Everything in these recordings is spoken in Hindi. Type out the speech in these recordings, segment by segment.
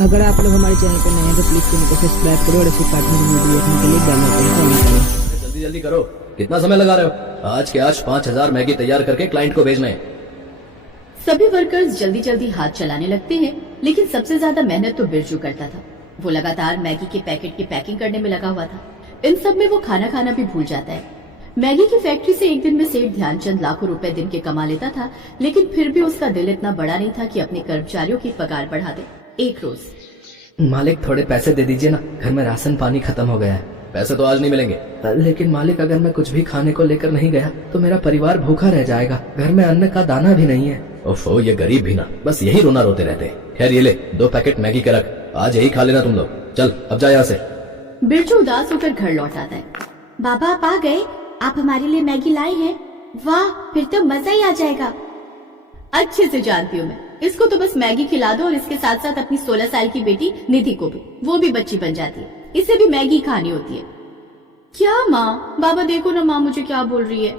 अगर आप लोग हमारे चैनल पर नए हैं तो प्लीज चैनल को सब्सक्राइब करो और ऐसे पार्टनर की वीडियो देखने के लिए बेल आइकन को ऑन करो। जल्दी जल्दी करो, कितना समय लगा रहे हो? आज के आज 5000 मैगी तैयार करके क्लाइंट को भेजना है। सभी वर्कर्स जल्दी जल्दी हाथ चलाने लगते हैं, लेकिन सबसे ज्यादा मेहनत तो बिरजू करता था। वो लगातार मैगी के पैकेट की पैकिंग करने में लगा हुआ था। इन सब में वो खाना खाना भी भूल जाता है। मैगी की फैक्ट्री से एक दिन में सेठ ध्यानचंद लाखों रुपए दिन के कमा लेता था, लेकिन फिर भी उसका दिल इतना बड़ा नहीं था कि अपने कर्मचारियों की पगार बढ़ा दे। एक रोज, मालिक थोड़े पैसे दे दीजिए ना, घर में राशन पानी खत्म हो गया है। पैसे तो आज नहीं मिलेंगे। लेकिन मालिक, अगर मैं कुछ भी खाने को लेकर नहीं गया तो मेरा परिवार भूखा रह जाएगा। घर में अन्न का दाना भी नहीं है। ओफो, ये गरीब भी ना बस यही रोना रोते रहते हैं। खैर ये ले 2 पैकेट मैगी के रख, आज यही खा लेना तुम लोग। चल अब जा यहाँ से। बिरजू उदास होकर घर लौट आता है। बाबा आप आ गए, आप हमारे लिए मैगी लाए हैं। वाह, फिर तो मजा ही आ जाएगा। अच्छे से जानती हूँ मैं, इसको तो बस मैगी खिला दो और इसके साथ साथ अपनी 16 साल की बेटी निधि को भी, वो भी बच्ची बन जाती है। इसे भी मैगी खानी होती है। क्या माँ? बाबा देखो ना माँ मुझे क्या बोल रही है।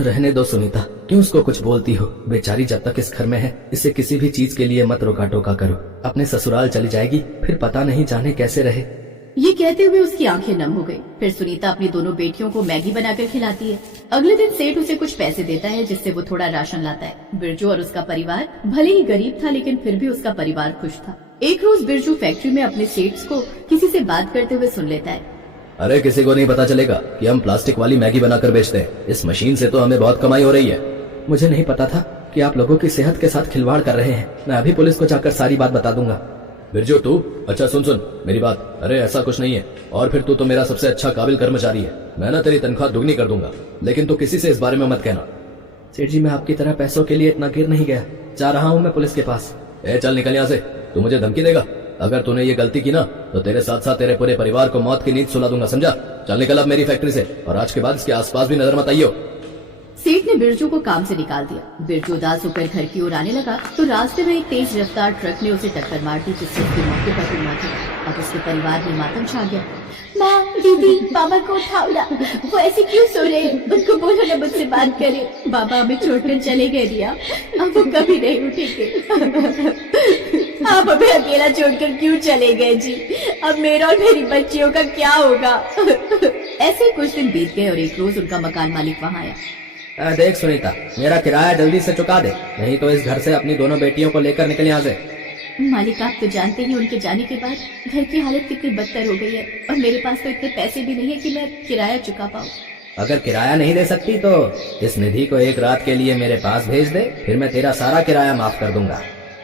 रहने दो सुनीता, क्यों उसको कुछ बोलती हो? बेचारी जब तक इस घर में है इसे किसी भी चीज के लिए मत रोका टोका करो। अपने ससुराल चली जाएगी, फिर पता नहीं जाने कैसे रहे। ये कहते हुए उसकी आंखें नम हो गई। फिर सुनीता अपनी दोनों बेटियों को मैगी बनाकर खिलाती है। अगले दिन सेठ उसे कुछ पैसे देता है, जिससे वो थोड़ा राशन लाता है। बिरजू और उसका परिवार भले ही गरीब था, लेकिन फिर भी उसका परिवार खुश था। एक रोज बिरजू फैक्ट्री में अपने सेठ को किसी से बात करते हुए सुन लेता है। अरे किसी को नहीं पता चलेगा कि हम प्लास्टिक वाली मैगी बनाकर बेचते हैं। इस मशीन से तो हमें बहुत कमाई हो रही है। मुझे नहीं पता था कि आप लोगों की सेहत के साथ खिलवाड़ कर रहे हैं। मैं अभी पुलिस को जाकर सारी बात बता दूंगा। बिरजू तू, अच्छा सुन मेरी बात। अरे ऐसा कुछ नहीं है, और फिर तू तो मेरा सबसे अच्छा काबिल कर्मचारी है। मैं ना तेरी तनख्वाह दुगनी कर दूंगा, लेकिन तू किसी से इस बारे में मत कहना। सेठ जी, मैं आपकी तरह पैसों के लिए इतना गिर नहीं गया। जा रहा हूँ मैं पुलिस के पास। चल निकल यहाँ से। तू मुझे धमकी देगा? अगर तूने ये गलती की ना तो तेरे साथ साथ तेरे पूरे परिवार को मौत की नींद सुला दूंगा, समझा? चल निकल अब मेरी फैक्ट्री से, और आज के बाद इसके आसपास भी नजर मत आइयो। सेठ ने बिरजू को काम से निकाल दिया। बिरजू उदास होकर घर की ओर आने लगा तो रास्ते में एक तेज रफ्तार ट्रक ने उसे टक्कर मार दी, जिससे उसके मौके पर ही मौत हो गई। अब उसके परिवार में मातम छा गया। माँ, दीदी, बाबा को उठाओ ना, वो ऐसे क्यों सो रहे हैं? उनको बोलो ना मुझसे बात करे। बाबा हमें छोड़कर चले गए रिया, अब वो कभी नहीं उठेंगे। आप हमें अकेला छोड़कर क्यों चले गए जी? अब मेरा और मेरी बच्चियों का क्या होगा? ऐसे कुछ दिन बीत गए और एक रोज उनका मकान मालिक वहाँ आया। देख सुनीता, मेरा किराया जल्दी से चुका दे, नहीं तो इस घर से अपनी दोनों बेटियों को लेकर निकल यहाँ से। मालिक, आप तो जानते ही उनके जाने के बाद घर की हालत कितनी बदतर हो गई है, और मेरे पास तो इतने पैसे भी नहीं है कि मैं किराया चुका पाऊँ। अगर किराया नहीं दे सकती तो इस निधि को एक रात के लिए मेरे पास भेज दे, फिर मैं तेरा सारा किराया माफ कर दूंगा।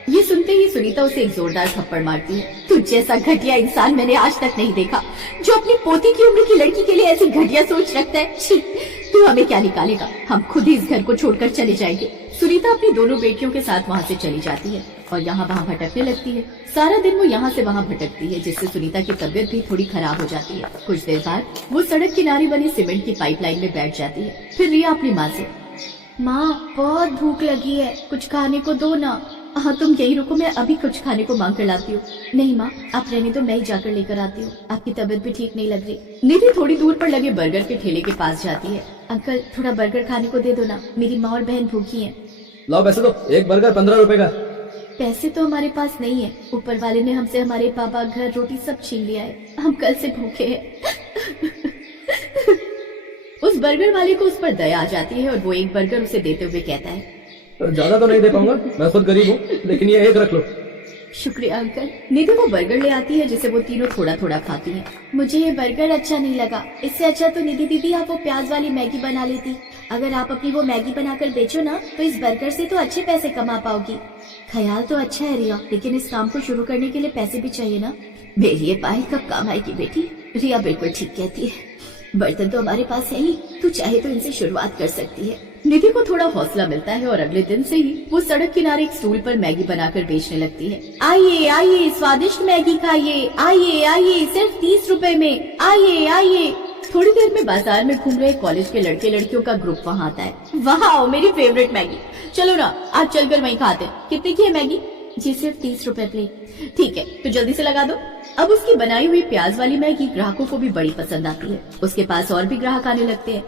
ये सुनते ही सुनीता उसे एक जोरदार थप्पड़ मारती है। तुझ जैसा घटिया इंसान मैंने आज तक नहीं देखा, जो अपनी पोती की उम्र की लड़की के लिए ऐसी घटिया सोच रखता है। छी, तू हमें क्या निकालेगा? हम खुद ही इस घर को छोड़कर चले जाएंगे। सुनीता अपनी दोनों बेटियों के साथ वहाँ से चली जाती है और यहाँ वहाँ भटकने लगती है। सारा दिन वो यहाँ से वहाँ भटकती है, जिससे सुनीता की तबीयत भी थोड़ी खराब हो जाती है। कुछ देर बाद वो सड़क किनारे बनी सीमेंट की पाइपलाइन में बैठ जाती है। फिर रिया अपनी माँ से, माँ बहुत भूख लगी है, कुछ खाने को दो ना। हाँ तुम यही रुको, मैं अभी कुछ खाने को मांग कर लाती हूँ। नहीं माँ, आप रहने दो, मैं ही जाकर लेकर आती हूँ। आपकी तबीयत भी ठीक नहीं लग रही। निधि थोड़ी दूर पर लगे बर्गर के ठेले के पास जाती है। अंकल थोड़ा बर्गर खाने को दे दो ना, मेरी माँ और बहन भूखी हैं। लाओ पैसे दो, एक बर्गर 15 रुपए का। पैसे तो हमारे पास नहीं है, ऊपर वाले ने हमसे हमारे पापा, घर, रोटी सब छीन लिया है। हम कल से भूखे हैं। उस बर्गर वाले को उस पर दया आ जाती है और वो एक बर्गर उसे देते हुए कहता है, ज्यादा तो नहीं दे पाऊंगा, मैं खुद गरीब हूँ, लेकिन ये एक रख लो। शुक्रिया अंकल। निधि वो बर्गर ले आती है, जिसे वो तीनों थोड़ा थोड़ा खाती हैं। मुझे ये बर्गर अच्छा नहीं लगा, इससे अच्छा तो निधि दीदी आप वो प्याज वाली मैगी बना लेती। अगर आप अपनी वो मैगी बनाकर बेचो ना तो इस बर्गर से तो अच्छे पैसे कमा पाओगी। ख्याल तो अच्छा है रिया, लेकिन इस काम को शुरू करने के लिए पैसे भी चाहिए ना। मेरी ये पाई कब काम आएगी बेटी? रिया बिल्कुल ठीक कहती है, बर्तन तो हमारे पास है ही, तू चाहे तो इनसे शुरुआत कर सकती है। निधि को थोड़ा हौसला मिलता है और अगले दिन से ही वो सड़क किनारे एक स्टूल पर मैगी बनाकर बेचने लगती है। आइए आइए, स्वादिष्ट मैगी खाइए, आइए आइए, सिर्फ 30 रुपए में, आइए आइए। थोड़ी देर में बाजार में घूम रहे कॉलेज के लड़के लड़कियों का ग्रुप वहाँ आता है। वाह, मेरी फेवरेट मैगी, चलो ना आज चलकर वहीं खाते हैं। कितने की है मैगी? जी सिर्फ 30 रुपए प्लेट। ठीक है तो जल्दी से लगा दो। अब उसकी बनाई हुई प्याज वाली मैगी ग्राहकों को भी बड़ी पसंद आती है। उसके पास और भी ग्राहक आने लगते हैं।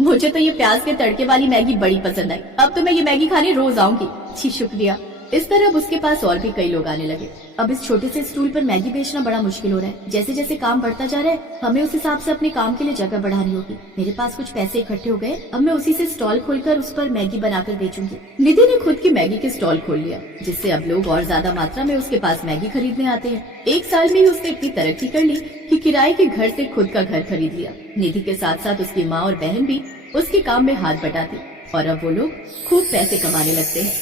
मुझे तो ये प्याज के तड़के वाली मैगी बड़ी पसंद आई, अब तो मैं ये मैगी खाने रोज आऊंगी। जी शुक्रिया। इस तरह अब उसके पास और भी कई लोग आने लगे। अब इस छोटे से स्टूल पर मैगी बेचना बड़ा मुश्किल हो रहा है। जैसे जैसे काम बढ़ता जा रहा है, हमें उस हिसाब से अपने काम के लिए जगह बढ़ानी होगी। मेरे पास कुछ पैसे इकट्ठे हो गए, अब मैं उसी से स्टॉल खोलकर उस पर मैगी बनाकर बेचूंगी। निधि ने खुद की मैगी के स्टॉल खोल लिया, जिससे अब लोग और ज्यादा मात्रा में उसके पास मैगी खरीदने आते हैं। 1 साल में ही उसने इतनी तरक्की कर ली कि किराए के घर से खुद का घर खरीद लिया। निधि के साथ साथ उसकी माँ और बहन भी उसके काम में हाथ बटाती और अब वो लोग खूब पैसे कमाने लगते हैं।